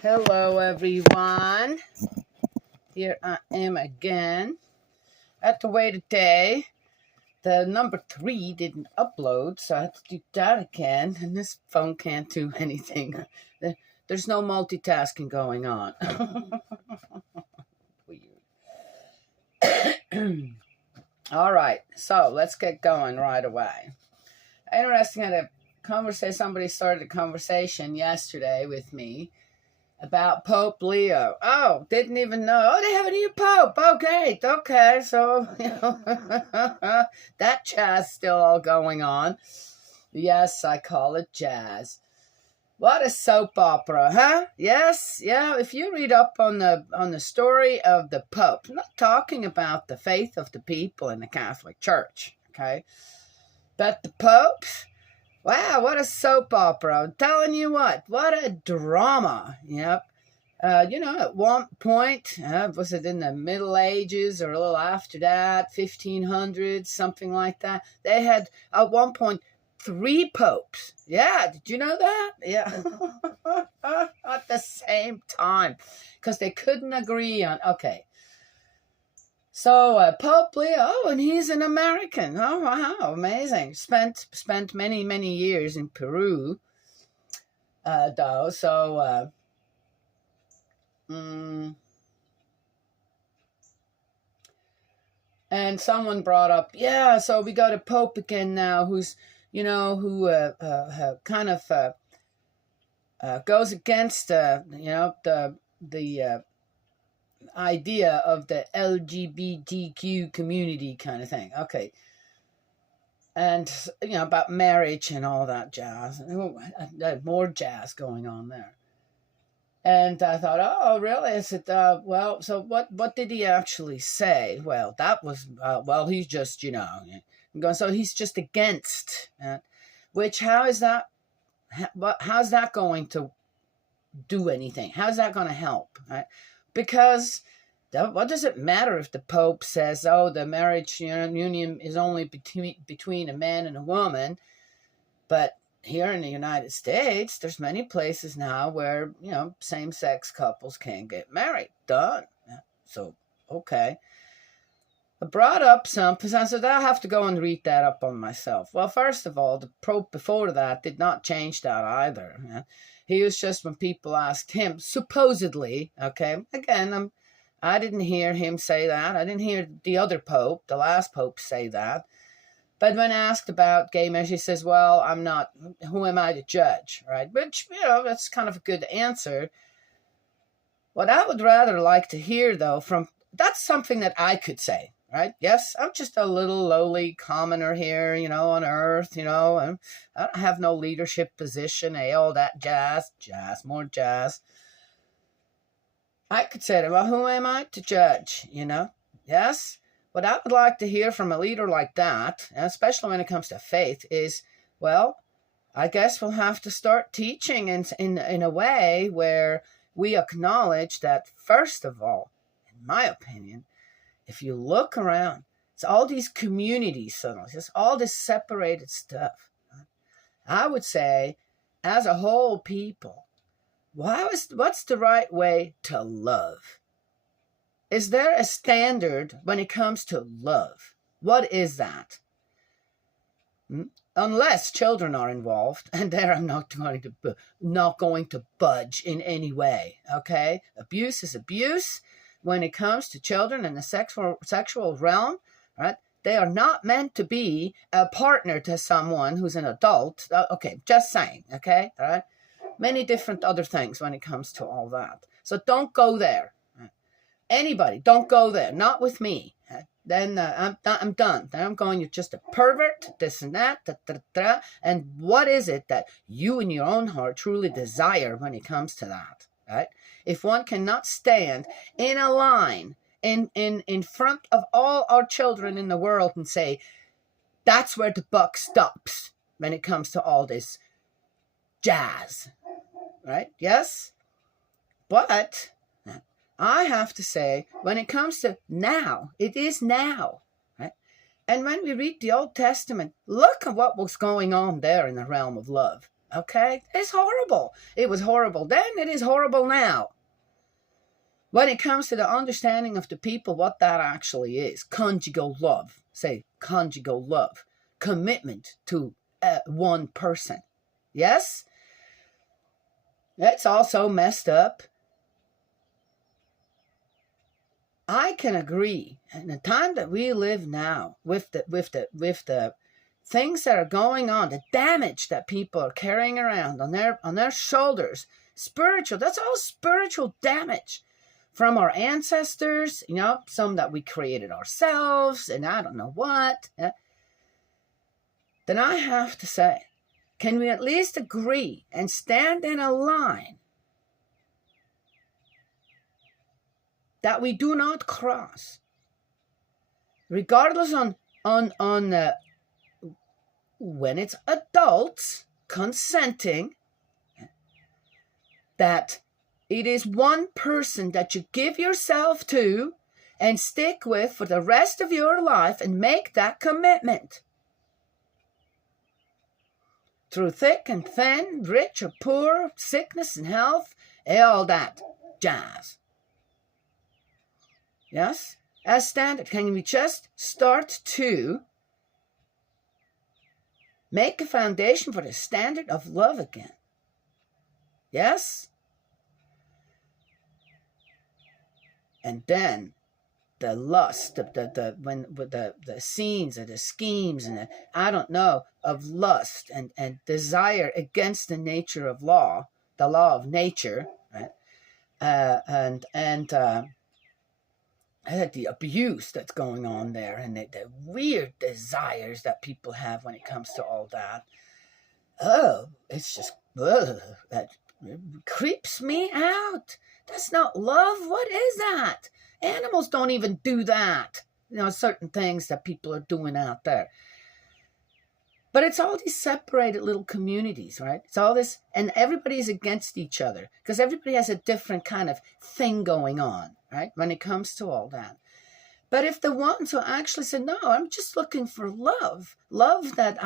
Hello, everyone. Here I am again. I had to wait a day. The number 3 didn't upload, so I had to do that again. And this phone can't do anything. There's no multitasking going on. Weird. All right, so let's get going right away. Interesting, somebody started a conversation yesterday with me about Pope Leo. Oh, didn't even know. Oh, they have a new Pope. Oh, great. Okay, so, that jazz still all going on. Yes, I call it jazz. What a soap opera, huh? Yes, yeah. If you read up on the story of the Pope, I'm not talking about the faith of the people in the Catholic Church, okay? But the Pope, wow, what a soap opera. I'm telling you what a drama. Yep. At one point, was it in the Middle Ages or a little after that, 1500s, something like that? They had, at one point, 3 popes. Yeah, did you know that? Yeah. At the same time, because they couldn't agree on, okay. So Pope Leo, and he's an American. Oh, wow, amazing. Spent many, many years in Peru, though. So, and someone brought up, yeah, so we got a Pope again now who's, who kind of goes against, the idea of the LGBTQ community kind of thing. Okay. And, about marriage and all that jazz. More jazz going on there. And I thought, oh, really? I said, well, so what did he actually say? Well, that was, he's just, so he's just against, which, how's that going to do anything? How's that going to help? Right? Because what does it matter if the Pope says, oh, the marriage union is only between a man and a woman, but here in the United States, there's many places now where, same-sex couples can get married. Done. So, okay. I brought up something. I said, I'll have to go and read that up on myself. Well, first of all, the Pope before that did not change that either. He was just, when people asked him, supposedly, okay, again, I didn't hear him say that. I didn't hear the other Pope, the last Pope, say that. But when asked about gay marriage, he says, well, I'm not, who am I to judge, right? Which, that's kind of a good answer. What I would rather like to hear, though, that's something that I could say, right? Yes, I'm just a little lowly commoner here, on earth, and I don't have no leadership position, all that jazz, more jazz. I could say, well, who am I to judge, Yes. What I would like to hear from a leader like that, especially when it comes to faith, is, well, I guess we'll have to start teaching in a way where we acknowledge that, first of all, in my opinion, if you look around, it's all these communities suddenly, it's all this separated stuff. I would say, as a whole people, what's the right way to love? Is there a standard when it comes to love? What is that? Unless children are involved, and there I'm not going to budge in any way. Okay, abuse is abuse. When it comes to children in the sexual realm, right? They are not meant to be a partner to someone who's an adult. Okay, just saying. Okay, all right. Many different other things when it comes to all that. So don't go there. Anybody, don't go there. Not with me. Then I'm done. Then I'm going, you're just a pervert, this and that, and what is it that you in your own heart truly desire when it comes to that, right? If one cannot stand in a line in front of all our children in the world and say, that's where the buck stops when it comes to all this jazz, right? Yes? But I have to say, when it comes to now, it is now, right? And when we read the Old Testament, look at what was going on there in the realm of love. Okay? It's horrible. It was horrible then, it is horrible now. When it comes to the understanding of the people, what that actually is, conjugal love, say conjugal love, commitment to one person. Yes? It's also messed up. I can agree. In the time that we live now, with the things that are going on, the damage that people are carrying around on their shoulders, spiritual, that's all spiritual damage from our ancestors, some that we created ourselves, and I don't know what. Then I have to say, can we at least agree and stand in a line that we do not cross, regardless on when it's adults consenting, that it is one person that you give yourself to and stick with for the rest of your life and make that commitment. Through thick and thin, rich or poor, sickness and health, all that jazz. Yes? As standard, can we just start to make a foundation for the standard of love again? Yes? And then the lust, the scenes and the schemes and I don't know, of lust and desire against the nature of law, the law of nature, right? And the abuse that's going on there and the weird desires that people have when it comes to all that. Oh, it's just, that creeps me out. That's not love. What is that? Animals don't even do that. Certain things that people are doing out there. But it's all these separated little communities, right? It's all this, and everybody's against each other because everybody has a different kind of thing going on, right? When it comes to all that. But if the ones who actually said, no, I'm just looking for love that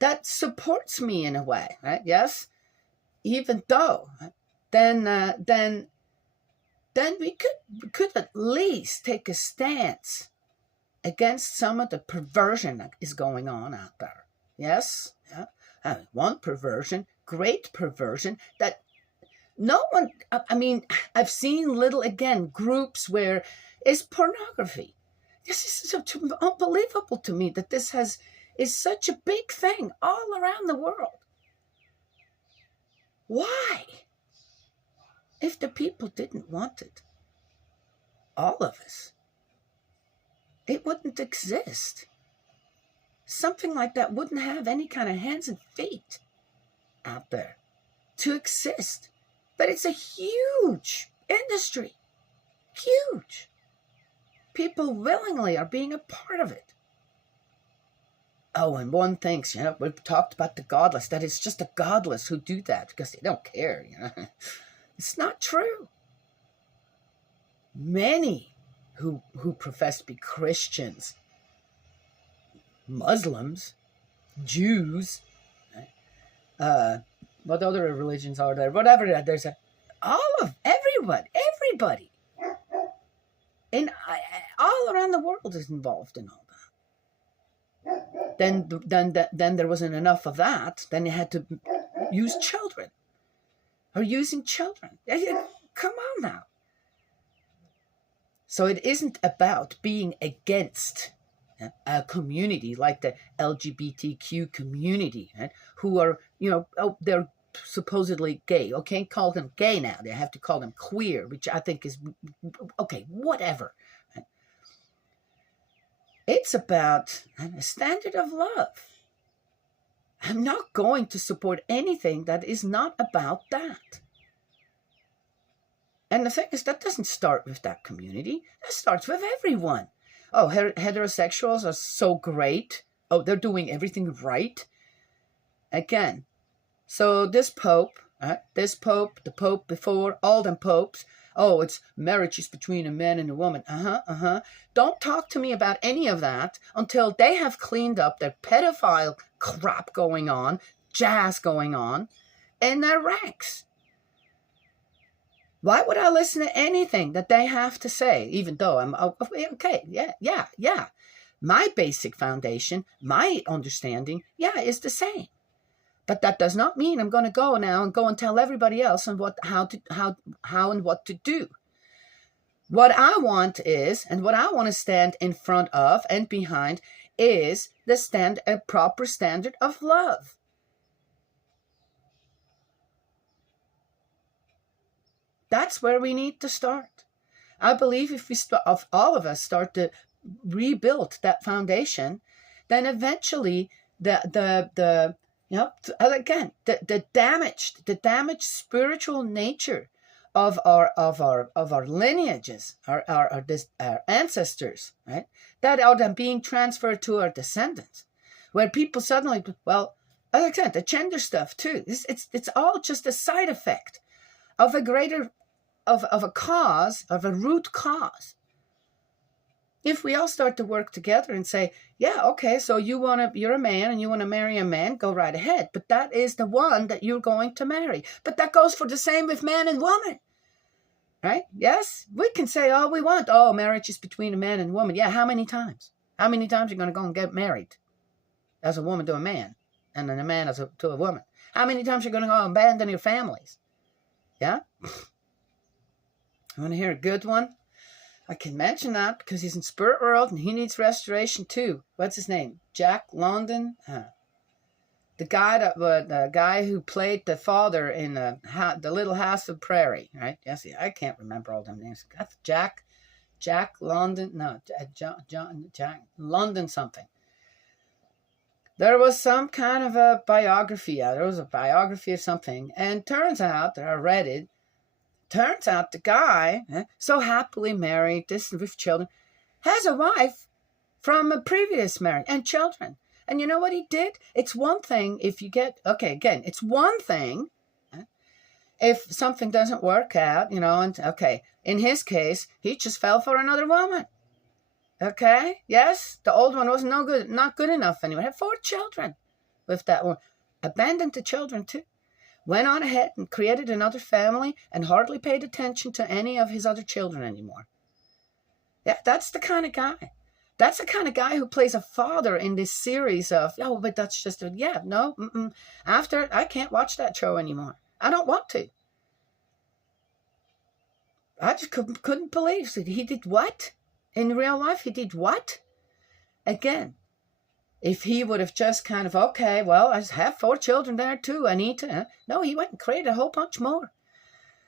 that supports me in a way, right? Yes? Even though, then we could at least take a stance against some of the perversion that is going on out there. Yes? Yeah. One perversion, great perversion, that no one, I've seen groups where it's pornography. This is so unbelievable to me that this is such a big thing all around the world. Why? If the people didn't want it, all of us, it wouldn't exist. Something like that wouldn't have any kind of hands and feet out there to exist. But it's a huge industry. Huge. People willingly are being a part of it. Oh, and one thinks, we've talked about the godless, that it's just the godless who do that because they don't care, It's not true. Many who profess to be Christians, Muslims, Jews, what other religions are there? Whatever, there's everybody, in all around the world is involved in all that. Then there wasn't enough of that. Then you had to use children. Or using children. Come on now. So it isn't about being against a community like the LGBTQ community, right? Who are, they're supposedly gay. Okay, call them gay now. They have to call them queer, which I think is, okay, whatever. Right? It's about a standard of love. I'm not going to support anything that is not about that. And the thing is, that doesn't start with that community. That starts with everyone. Oh, heterosexuals are so great. Oh, they're doing everything right. Again, so this pope, the pope before, all them popes, oh, it's marriages between a man and a woman. Don't talk to me about any of that until they have cleaned up their pedophile crap going on, jazz going on in their ranks. Why would I listen to anything that they have to say, even though I'm, okay, yeah. My basic foundation, my understanding, is the same. But that does not mean I'm going to go now and tell everybody else on how and what to do. What I want is, and what I want to stand in front of and behind is a proper standard of love. That's where we need to start. I believe if all of us start to rebuild that foundation, then eventually the damaged spiritual nature of our lineages, our ancestors, right? That are then being transferred to our descendants, where people suddenly, well, again, the gender stuff too. It's all just a side effect of a greater, of a root cause. If we all start to work together and say, yeah, okay, so you're a man and you want to marry a man, go right ahead. But that is the one that you're going to marry. But that goes for the same with man and woman. Right? Yes? We can say all we want. Oh, marriage is between a man and a woman. Yeah, how many times? How many times are you going to go and get married as a woman to a man and then a man to a woman? How many times are you going to go and abandon your families? Yeah? You want to hear a good one? I can mention that because he's in spirit world and he needs restoration too. What's his name? Jack London? The guy who played the father in the Little House of Prairie, right? Yes, I can't remember all them names. Jack London, no, Jack London something. There was some kind of a biography. There was a biography of something, and turns out that I read it. Turns out the guy, so happily married, this with children, has a wife from a previous marriage and children. And you know what he did? It's one thing if you get, it's one thing if something doesn't work out, and in his case, he just fell for another woman. Okay? Yes, the old one was not good enough anyway. Had 4 children with that one. Abandoned the children too. Went on ahead and created another family and hardly paid attention to any of his other children anymore. Yeah, that's the kind of guy. That's the kind of guy who plays a father in this series of, but that's just After, I can't watch that show anymore. I don't want to. I just couldn't believe it. He did what? In real life, he did what? Again, if he would have just kind of, I have 4 children there too. I need to. No, he went and created a whole bunch more.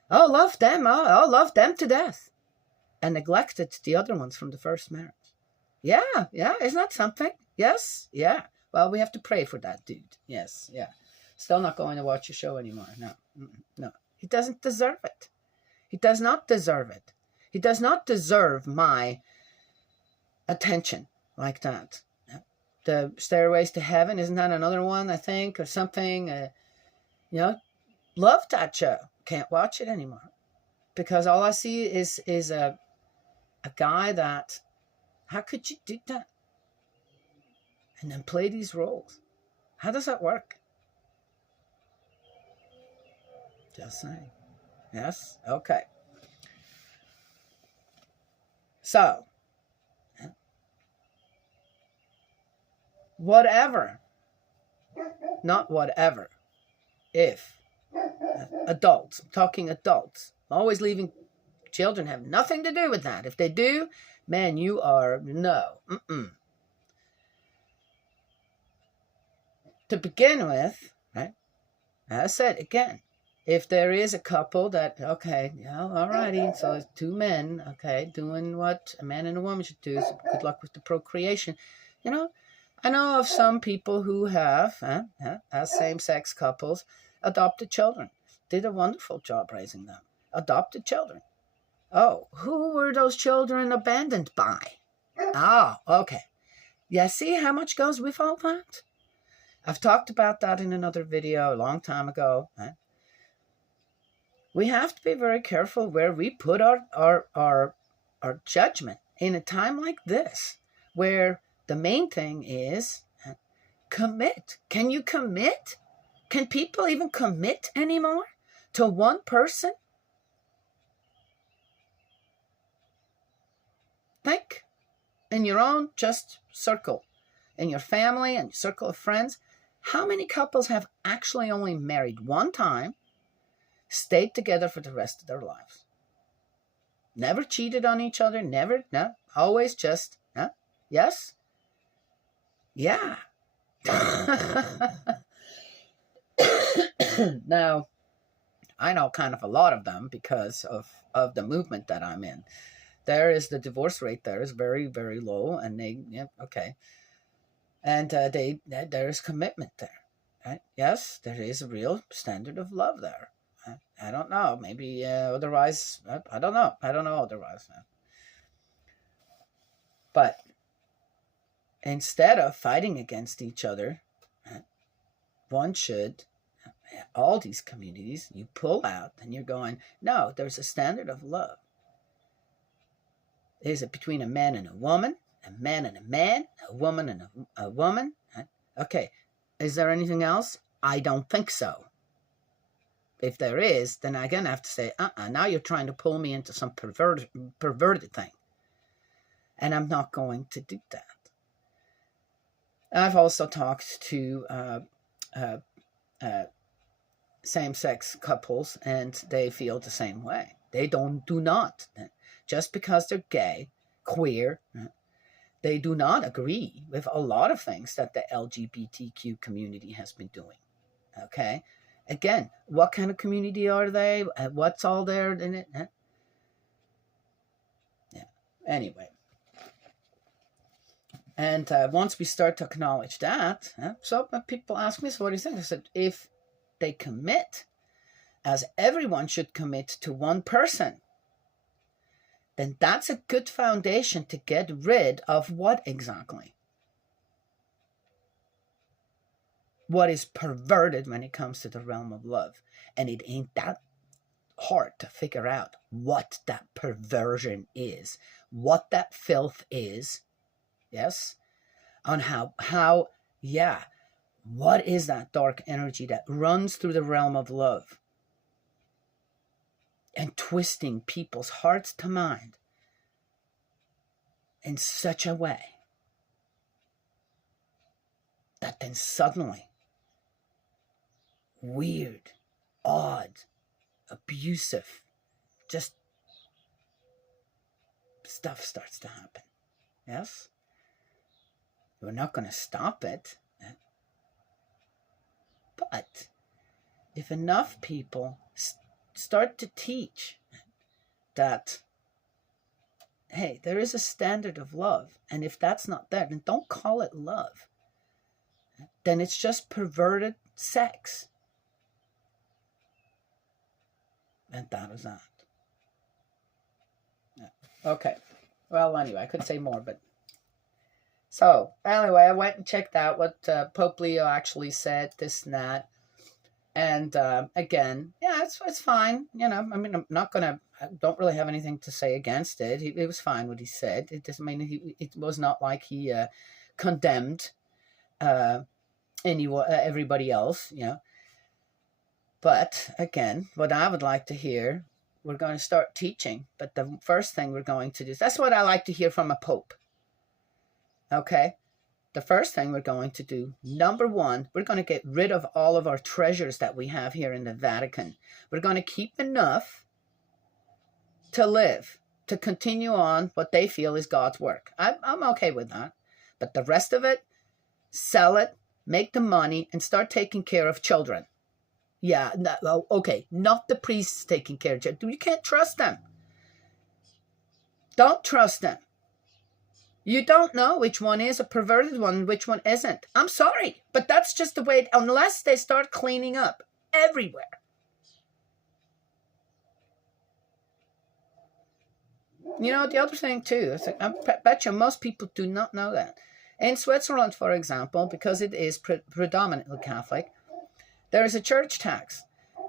Oh, love them. Oh, love them to death. And neglected the other ones from the first marriage. Yeah. Isn't that something? Yes. Yeah. Well, we have to pray for that dude. Yes. Yeah. Still not going to watch your show anymore. No. He doesn't deserve it. He does not deserve it. He does not deserve my attention like that. The Stairways to Heaven, isn't that another one, I think, or something? Love that show. Can't watch it anymore. Because all I see is a guy that, how could you do that? And then play these roles. How does that work? Just saying. Yes? Okay. So, if adults, I'm talking adults, always leaving children have nothing to do with that. If they do, man, you are, no. To begin with, right, as I said again, if there is a couple that, alrighty, so it's 2 men, doing what a man and a woman should do, so good luck with the procreation. I know of some people who have, as same-sex couples, adopted children. Did a wonderful job raising them. Adopted children. Oh, who were those children abandoned by? Oh, okay. Yeah, see how much goes with all that? I've talked about that in another video a long time ago. We have to be very careful where we put our judgment in a time like this, where the main thing is commit. Can you commit? Can people even commit anymore to one person? Think in your own just circle, in your family and your circle of friends. How many couples have actually only married one time, stayed together for the rest of their lives? Never cheated on each other, never, no, always just, yes? Yeah. Now, I know kind of a lot of them because of the movement that I'm in. There is the divorce rate there is very, very low, and okay. And there is commitment there, right? Yes, there is a real standard of love there. I don't know. Maybe otherwise. I don't know. I don't know otherwise. But instead of fighting against each other, one should, all these communities, you pull out and you're going, no, there's a standard of love. Is it between a man and a woman and a man, a woman and a woman? Okay, is there anything else? I don't think so. If there is, then I'm going to have to say, now you're trying to pull me into some perverted thing. And I'm not going to do that. I've also talked to same-sex couples, and they feel the same way. They do not. Just because they're gay, queer, they do not agree with a lot of things that the LGBTQ community has been doing. Okay? Again, what kind of community are they? What's all there in it? Yeah. Anyway. And once we start to acknowledge that, so people ask me, so what do you think? I said, if they commit, as everyone should commit to one person, then that's a good foundation to get rid of what exactly? What is perverted when it comes to the realm of love. And it ain't that hard to figure out what that perversion is, what that filth is. Yes? On how, what is that dark energy that runs through the realm of love and twisting people's hearts to mind in such a way that then suddenly weird, odd, abusive, just stuff starts to happen. Yes? We're not going to stop it. But if enough people start to teach that, hey, there is a standard of love, and if that's not there, then don't call it love. Then it's just perverted sex. And that is that. Yeah. Okay. Well, anyway, I could say more, but... So, anyway, I went and checked out what Pope Leo actually said, this and that. And, again, yeah, it's fine. You know, I mean, I don't really have anything to say against it. It was fine what he said. It doesn't mean it was not like he condemned everybody else, you know. But, again, what I would like to hear, we're going to start teaching. But the first thing we're going to do, that's what I like to hear from a pope. Okay, the first thing we're going to do, number one, we're going to get rid of all of our treasures that we have here in the Vatican. We're going to keep enough to live, to continue on what they feel is God's work. I'm okay with that. But the rest of it, sell it, make the money, and start taking care of children. Yeah, no, okay, not the priests taking care of children. You can't trust them. Don't trust them. You don't know which one is a perverted one and which one isn't. I'm sorry, but that's just the way, unless they start cleaning up everywhere. You know, the other thing too, I bet you most people do not know that. In Switzerland, for example, because it is predominantly Catholic, there is a church tax.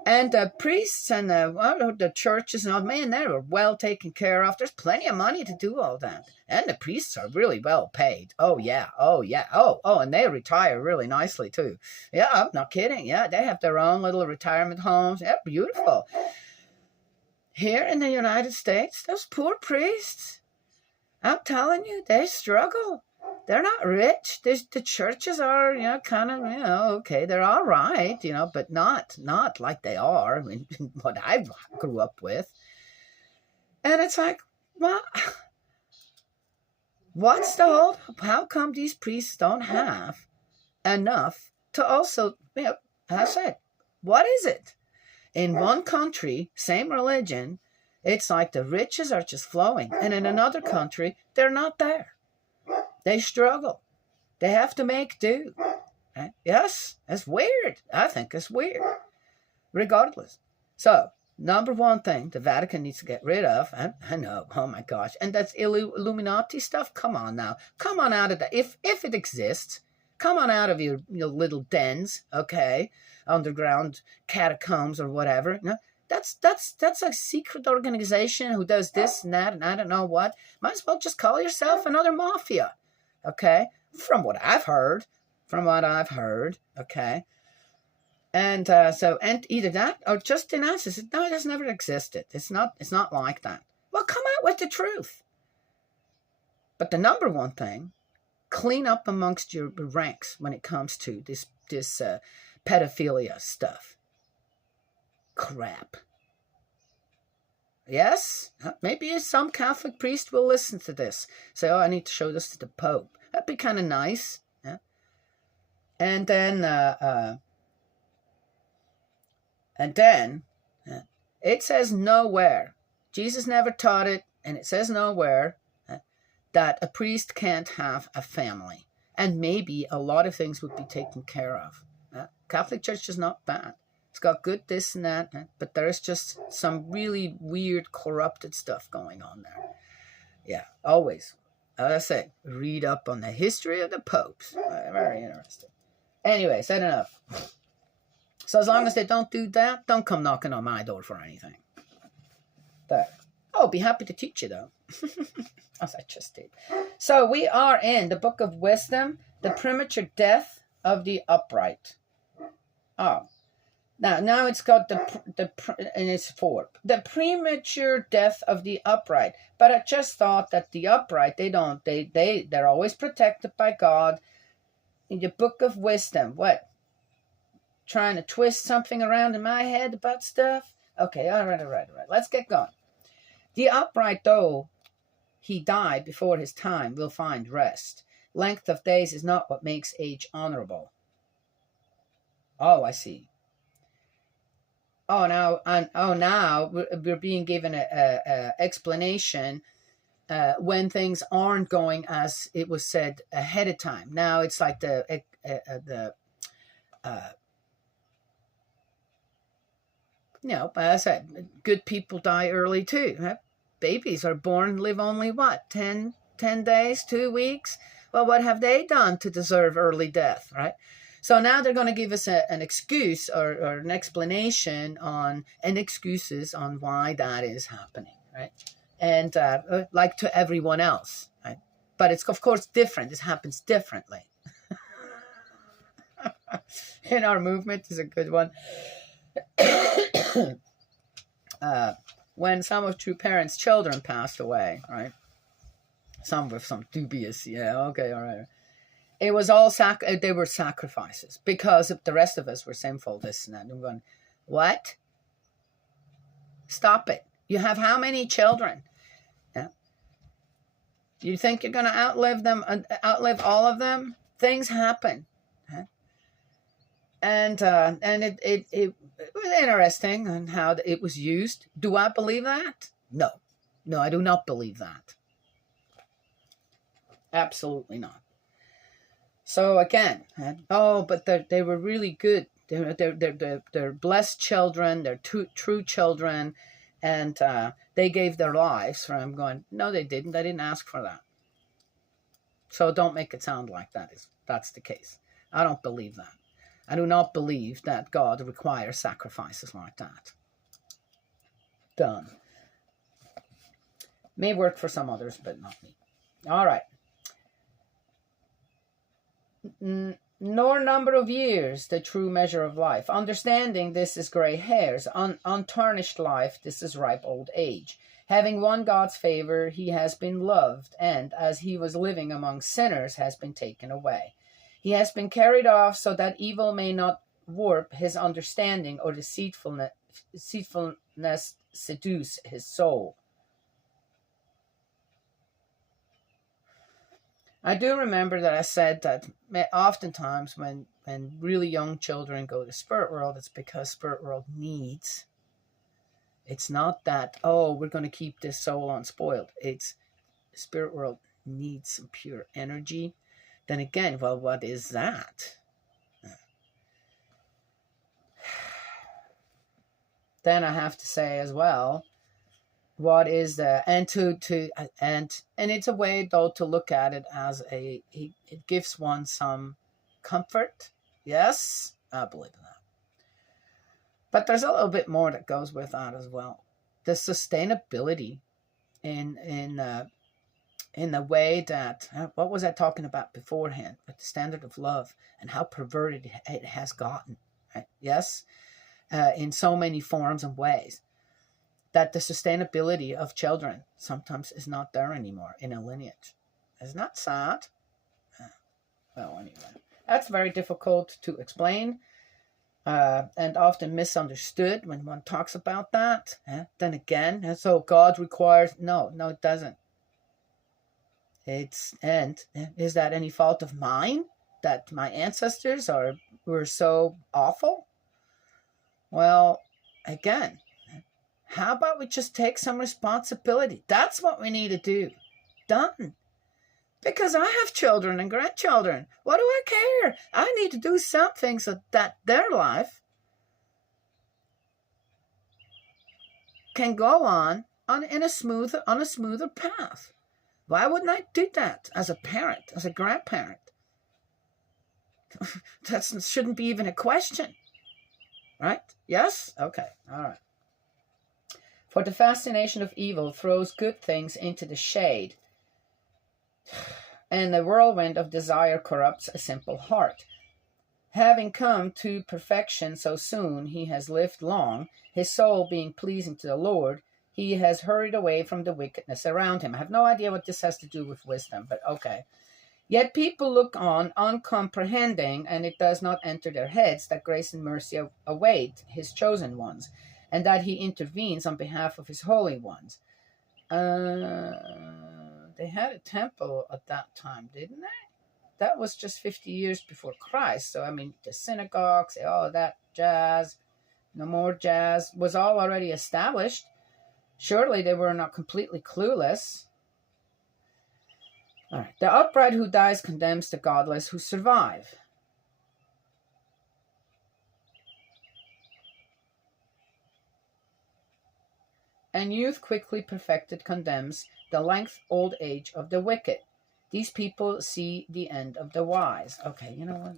And the priests and the churches and all, man, they were well taken care of. There's plenty of money to do all that. And the priests are really well paid. Oh, yeah. Oh, yeah. Oh, and they retire really nicely, too. Yeah, I'm not kidding. Yeah, they have their own little retirement homes. Yeah, beautiful. Here in the United States, those poor priests, I'm telling you, they struggle. They're not rich. The churches are, kind of, okay, they're all right, but not like they are. I mean, what I grew up with. And it's like, well, what's the hold up? How come these priests don't have enough to also, as I said, what is it? In one country, same religion, it's like the riches are just flowing. And in another country, they're not there. They struggle. They have to make do. Yes, it's weird. I think it's weird. Regardless. So, number one thing the Vatican needs to get rid of, I know, oh my gosh, and that's Illuminati stuff. Come on now. Come on out of that. If it exists, come on out of your little dens, okay? Underground catacombs or whatever. No, that's a secret organization who does this and that and I don't know what. Might as well just call yourself another mafia. Okay, from what I've heard, okay, and and either that or just denounce it. No, it has never existed. It's not like that. Well, come out with the truth. But the number one thing, clean up amongst your ranks when it comes to this pedophilia stuff. Crap. Yes, maybe some Catholic priest will listen to this. Say, oh, I need to show this to the Pope. That'd be kind of nice. Yeah? And then it says nowhere. Jesus never taught it, and it says nowhere that a priest can't have a family. And maybe a lot of things would be taken care of. Catholic Church is not bad. It's got good this and that, but there's just some really weird, corrupted stuff going on there. Yeah, always. As I say, read up on the history of the popes. Very interesting. Anyway, said enough. So as long as they don't do that, don't come knocking on my door for anything. There. I'll be happy to teach you, though. As I just did. So we are in the Book of Wisdom, the premature death of the upright. Oh. Now it's got and it's 4. The premature death of the upright. But I just thought that the upright, they're always protected by God. In the Book of Wisdom, what? Trying to twist something around in my head about stuff? Okay, all right. Let's get going. The upright, though he died before his time, will find rest. Length of days is not what makes age honorable. Oh, I see. Now we're being given a explanation when things aren't going as it was said ahead of time. Now it's like but as I said, good people die early too. Right? Babies are born, live only what, 10 days, 2 weeks? Well, what have they done to deserve early death, right? So now they're going to give us an excuse or an explanation and excuses on why that is happening, right? And like to everyone else, right? But it's, of course, different. This happens differently. In our movement is a good one. When some of True Parents' children passed away, right? Some with some dubious, okay, all right. It was all they were sacrifices because the rest of us were sinful, this and that. And I'm going, what? Stop it. You have how many children? Yeah. You think you're going to outlive all of them? Things happen. Huh? And it was interesting on how it was used. Do I believe that? No, I do not believe that. Absolutely not. So again, but they were really good. They're blessed children. They're true children, and they gave their lives for him. Going, no, they didn't. They didn't ask for that. So don't make it sound like that's the case. I don't believe that. I do not believe that God requires sacrifices like that. Done. May work for some others, but not me. All right. Nor number of years the true measure of life. Understanding this is gray hairs. Untarnished life, this is ripe old age. Having won God's favor, he has been loved, and as he was living among sinners, has been taken away. He has been carried off so that evil may not warp his understanding, or deceitfulness seduce his soul. I do remember that I said that oftentimes when really young children go to spirit world, it's because spirit world needs. It's not that, oh, we're going to keep this soul unspoiled. It's spirit world needs some pure energy. Then again, well, what is that? Then I have to say as well, what is the, and it's a way though to look at it as it gives one some comfort. Yes, I believe in that. But there's a little bit more that goes with that as well. The sustainability in the way that, what was I talking about beforehand, with the standard of love and how perverted it has gotten, right? Yes, in so many forms and ways, that the sustainability of children sometimes is not there anymore in a lineage. Isn't that sad? Well, anyway, that's very difficult to explain and often misunderstood when one talks about that. Then again, so God requires, no, it doesn't. And is that any fault of mine that my ancestors were so awful? Well, again, how about we just take some responsibility? That's what we need to do. Done. Because I have children and grandchildren. What do I care? I need to do something so that their life can go on a smoother path. Why wouldn't I do that as a parent, as a grandparent? That shouldn't be even a question. Right? Yes? Okay. All right. For the fascination of evil throws good things into the shade, and the whirlwind of desire corrupts a simple heart. Having come to perfection so soon, he has lived long, his soul being pleasing to the Lord, he has hurried away from the wickedness around him. I have no idea what this has to do with wisdom, but okay. Yet people look on, uncomprehending, and it does not enter their heads that grace and mercy await his chosen ones, and that he intervenes on behalf of his holy ones. They had a temple at that time, didn't they? That was just 50 years before Christ. So, I mean, the synagogues, all of that jazz, no more jazz, was all already established. Surely they were not completely clueless. All right. The upright who dies condemns the godless who survive. And youth quickly perfected condemns the length old age of the wicked. These people see the end of the wise. Okay, you know what?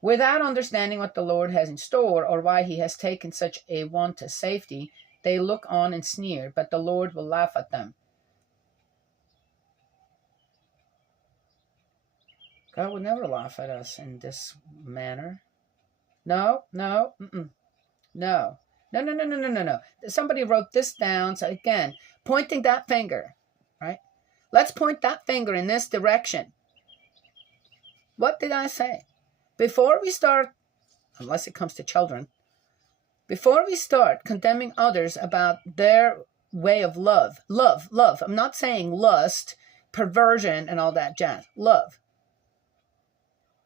Without understanding what the Lord has in store or why he has taken such a one to safety, they look on and sneer, but the Lord will laugh at them. God would never laugh at us in this manner. No. Somebody wrote this down. So again, pointing that finger, right? Let's point that finger in this direction. What did I say? Before we start, unless it comes to children, before we start condemning others about their way of love, I'm not saying lust, perversion, and all that jazz. Love.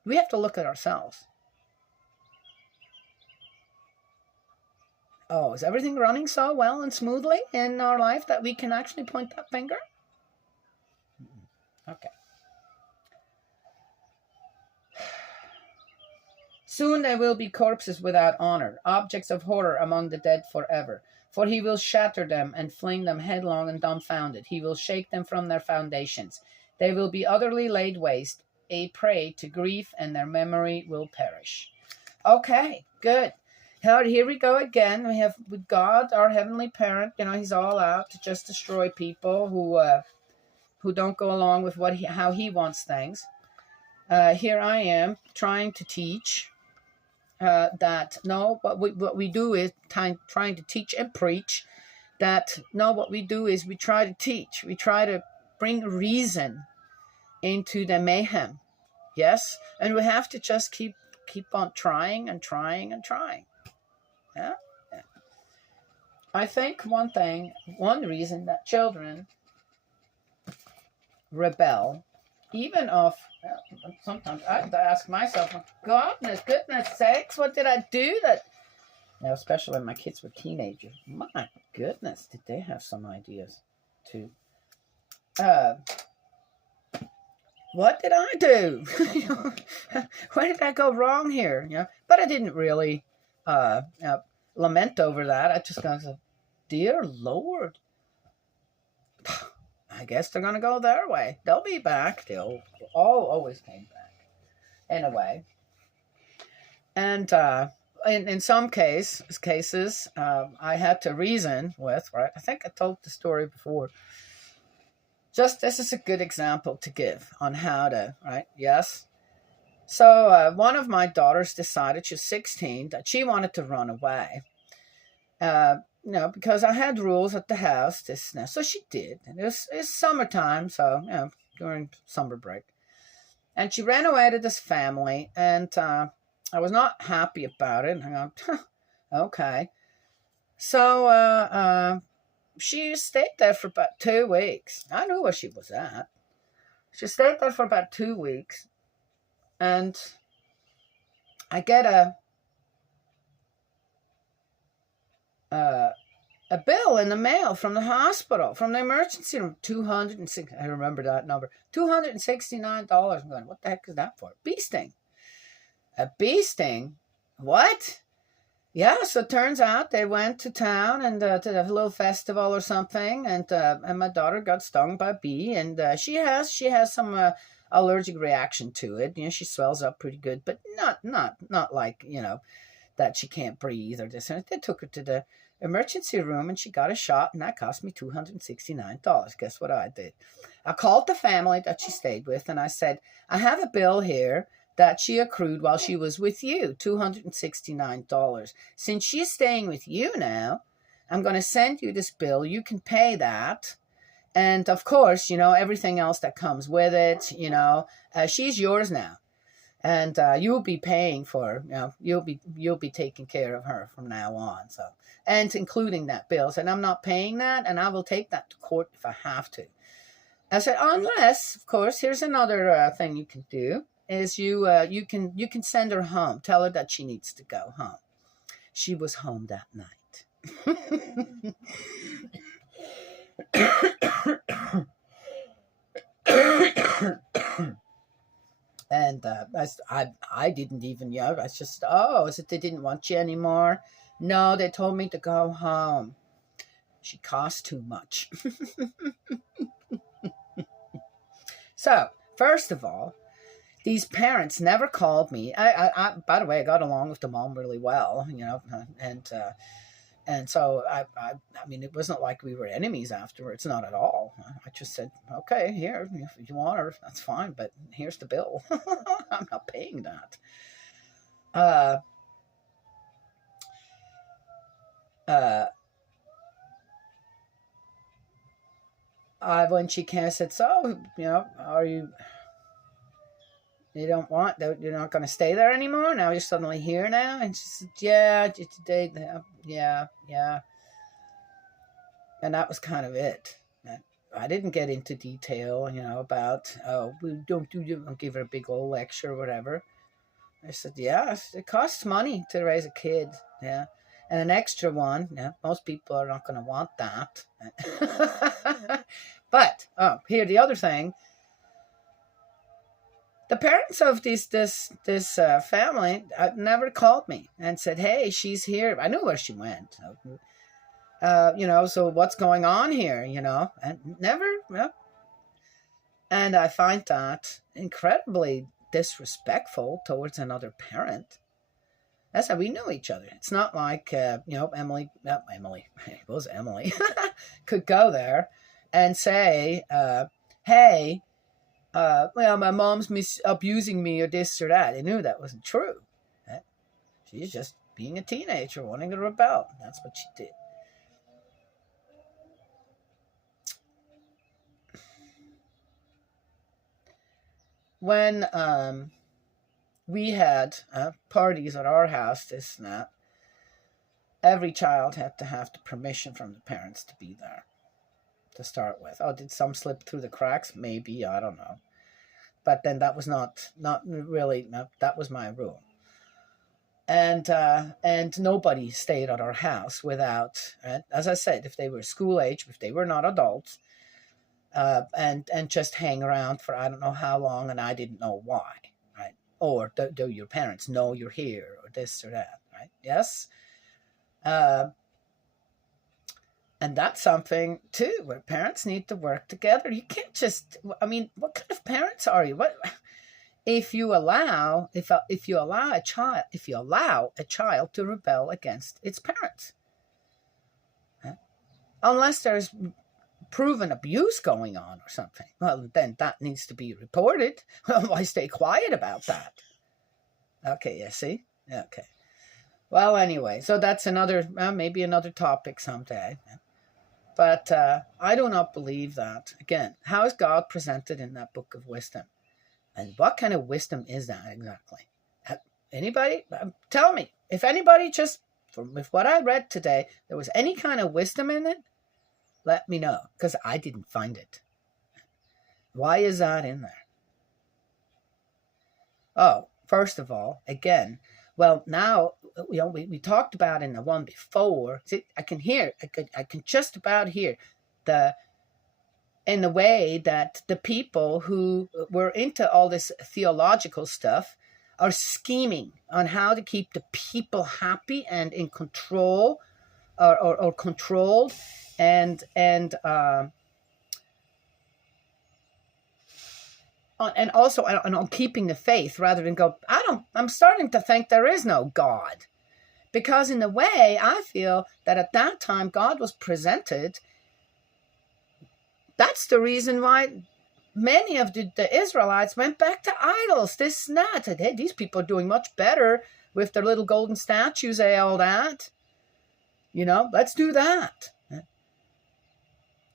We have to look at ourselves. Oh, is everything running so well and smoothly in our life that we can actually point that finger? Okay. Soon there will be corpses without honor, objects of horror among the dead forever. For he will shatter them and fling them headlong and dumbfounded. He will shake them from their foundations. They will be utterly laid waste. a prey to grief, and their memory will perish. Okay, good. Here we go again. We have with God, our heavenly parent. He's all out to just destroy people who don't go along with how he wants things. Here I am trying to teach that no, what we do is trying to teach and preach that no, what we do is we try to teach. We try to bring reason into the mayhem. Yes, and we have to just keep on trying and trying and trying. Yeah. I think one reason that children rebel, even of sometimes I have to ask myself, goodness sakes, what did I do that? Now, especially when my kids were teenagers, my goodness, did they have some ideas too? What did I do? Where did I go wrong here? But I didn't really lament over that. I just kind of said, dear Lord, I guess they're going to go their way. They'll be back. They'll always came back. Anyway. And in some cases, I had to reason with, right? I think I told the story before. Just this is a good example to give on how to, right? Yes. So one of my daughters decided, she's 16, that she wanted to run away. Because I had rules at the house. So she did. And it's summertime, so during summer break, and she ran away to this family, and I was not happy about it. And I go, okay. So she stayed there for about 2 weeks. I knew where she was at. She stayed there for about 2 weeks, and I get a bill in the mail from the hospital, from the emergency room. I remember that number. $269. I'm going, what the heck is that for? Bee sting. A bee sting? What? Yeah, so it turns out they went to town and to a little festival or something, and my daughter got stung by a bee, and she has some allergic reaction to it. She swells up pretty good, but not like that she can't breathe or this. And they took her to the emergency room, and she got a shot, and that cost me $269. Guess what I did? I called the family that she stayed with, and I said, I have a bill here that she accrued while she was with you, $269. Since she's staying with you now, I'm going to send you this bill. You can pay that. And of course, everything else that comes with it, she's yours now. And you'll be paying for, you'll be taking care of her from now on. So, and including that bill. And I'm not paying that, and I will take that to court if I have to. I said, unless, of course, here's another thing you can do. Is you can send her home. Tell her that she needs to go home. She was home that night. And I didn't even, I just, is it they didn't want you anymore? No, they told me to go home. She cost too much. So, first of all, these parents never called me. I by the way, I got along with the mom really well, and so I mean, it wasn't like we were enemies afterwards, not at all. I just said, okay, here, if you want her, that's fine, but here's the bill. I'm not paying that. When she came, I said, so, are you? You don't want, you're not going to stay there anymore? Now you're suddenly here now? And she said, yeah. And that was kind of it. I didn't get into detail, about, we don't give her a big old lecture or whatever. I said, yeah, it costs money to raise a kid. Yeah. And an extra one. Yeah. Most people are not going to want that. But, here, the other thing. The parents of this family never called me and said, hey, she's here. I knew where she went. So what's going on here, and never, And I find that incredibly disrespectful towards another parent. That's how we know each other. It's not like, Emily, it was Emily, could go there and say, hey, well, my mom's abusing me or this or that. I knew that wasn't true. She's just being a teenager wanting to rebel. That's what she did. When we had parties at our house, this and that, every child had to have the permission from the parents to be there to start with. Oh, did some slip through the cracks? Maybe, I don't know. But then that was not really, that was my rule. And nobody stayed at our house without, as I said, if they were school age, if they were not adults, and just hang around for I don't know how long, and I didn't know why, right? Or do your parents know you're here, or this or that, right? Yes. And that's something too, where parents need to work together. You can't just, I mean, what kind of parents are you? What if you allow a child to rebel against its parents? Unless there's proven abuse going on or something, well, then that needs to be reported. Why stay quiet about that? Okay, you see? Okay. Well, anyway, so that's another, maybe another topic someday. But I do not believe that. Again, how is God presented in that book of wisdom? And what kind of wisdom is that exactly? Anybody? Tell me. If anybody just, with what I read today, there was any kind of wisdom in it, let me know, because I didn't find it. Why is that in there? Oh, first of all, again, well, now, we talked about in the one before. See, I can just about hear in the way that the people who were into all this theological stuff are scheming on how to keep the people happy and in control, or controlled, and also on keeping the faith, rather than go, I'm starting to think there is no God. Because in a way, I feel that at that time God was presented. That's the reason why many of the Israelites went back to idols, this and that. Said, hey, these people are doing much better with their little golden statues and all that. Let's do that.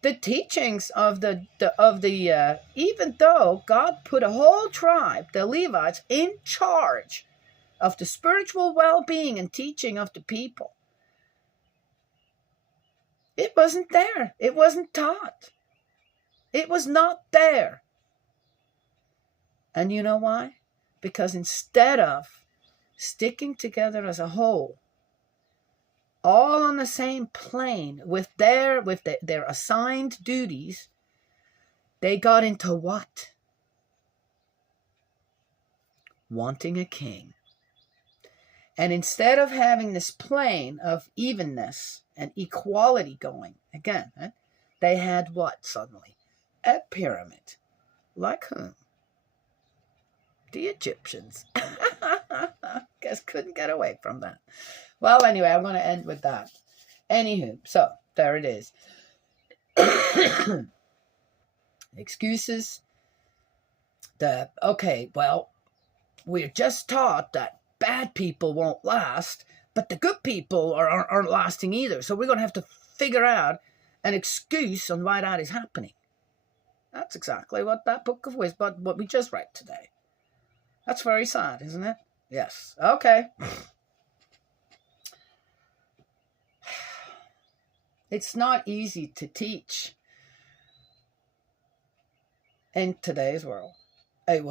The teachings of even though God put a whole tribe, the Levites, in charge of the spiritual well-being and teaching of the people, it wasn't there. It wasn't taught. It was not there. And you know why? Because instead of sticking together as a whole, all on the same plane with their assigned duties, they got into what? Wanting a king. And instead of having this plane of evenness and equality going, again, they had what suddenly? A pyramid. Like whom? The Egyptians. Guess couldn't get away from that. Well, anyway, I'm going to end with that. Anywho, so there it is. Excuses. We're just taught that bad people won't last, but the good people aren't lasting either. So we're going to have to figure out an excuse on why that is happening. That's exactly what that book of wisdom, what we just read today. That's very sad, isn't it? Yes. Okay. It's not easy to teach in today's world. It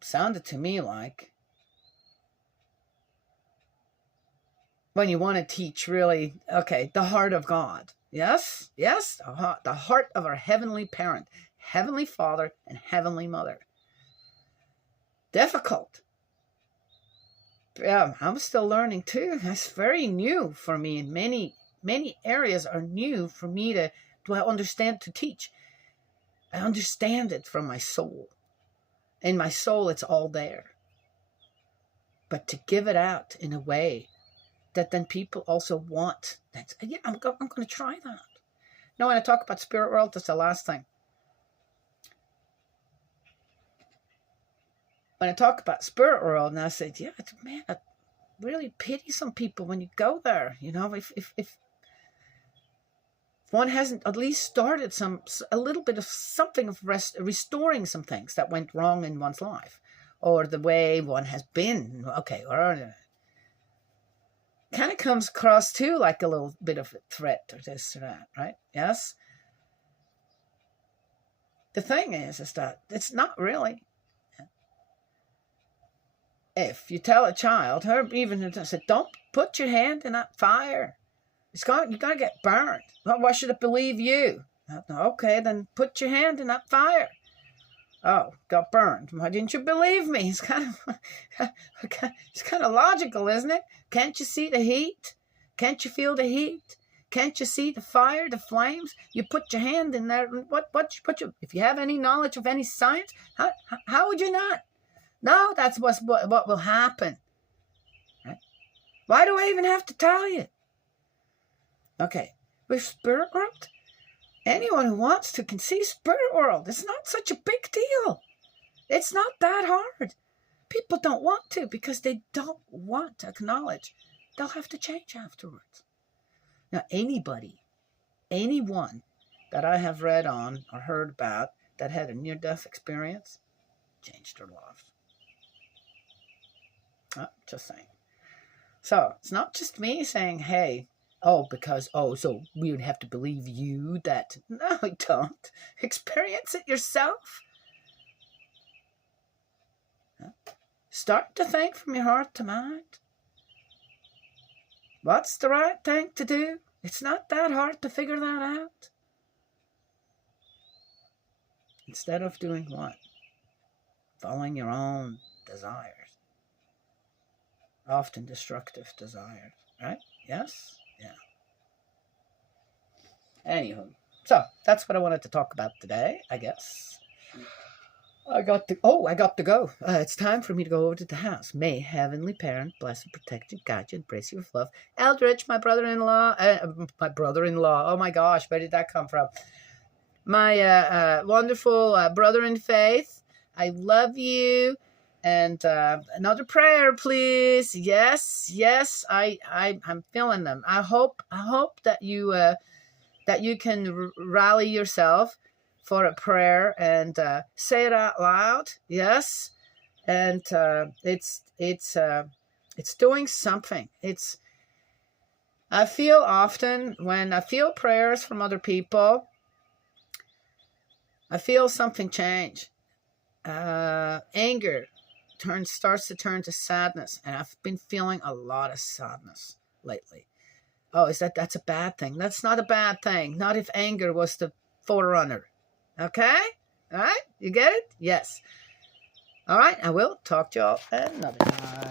sounded to me like when you want to teach really, the heart of God. Yes, the heart of our heavenly parent, heavenly father, and heavenly mother. Difficult. Yeah, I'm still learning too. That's very new for me, and many areas are new for me to understand, to teach. I understand it from my soul. In my soul, it's all there. But to give it out in a way that then people also want, that's, yeah, I'm going to try that. Now, when I talk about spirit world, that's the last thing. When I talk about spirit world, and I said, yeah, man, I really pity some people when you go there. You know, if one hasn't at least started a little bit of something of restoring some things that went wrong in one's life, or the way one has been. Okay, or kind of comes across too like a little bit of a threat or this or that, right? Yes. The thing is that it's not really. If you tell a child, or even said, don't put your hand in that fire, you're gonna get burned. Well, why should it believe you? Okay, then put your hand in that fire. Oh, got burned. Why didn't you believe me? It's kind of logical, isn't it? Can't you see the heat? Can't you feel the heat? Can't you see the fire, the flames? You put your hand in there. If you have any knowledge of any science, how would you not? No, that's what will happen. Right? Why do I even have to tell you? Okay, with spirit world, anyone who wants to can see spirit world. It's not such a big deal. It's not that hard. People don't want to because they don't want to acknowledge. They'll have to change afterwards. Now, anyone that I have read on or heard about that had a near-death experience, changed their lives. Just saying. So, it's not just me saying, hey, so we would have to believe you that. No, I don't. Experience it yourself. Start to think from your heart to mind. What's the right thing to do? It's not that hard to figure that out. Instead of doing what? Following your own desires. Often destructive desires, right? Yes? Yeah. Anywho, so that's what I wanted to talk about today, I guess. I got to go. It's time for me to go over to the house. May Heavenly Parent bless and protect you, guide you, embrace you with love. Eldridge, my brother-in-law. Oh my gosh, where did that come from? My wonderful brother in faith. I love you. And another prayer, please. Yes, I'm feeling them. I hope that you can rally yourself for a prayer and say it out loud. Yes, and it's doing something. I feel often when I feel prayers from other people, I feel something change. Anger starts to turn to sadness, and I've been feeling a lot of sadness lately. Oh, that's a bad thing? That's not a bad thing. Not if anger was the forerunner. Okay? All right? You get it? Yes. All right. I will talk to y'all another time.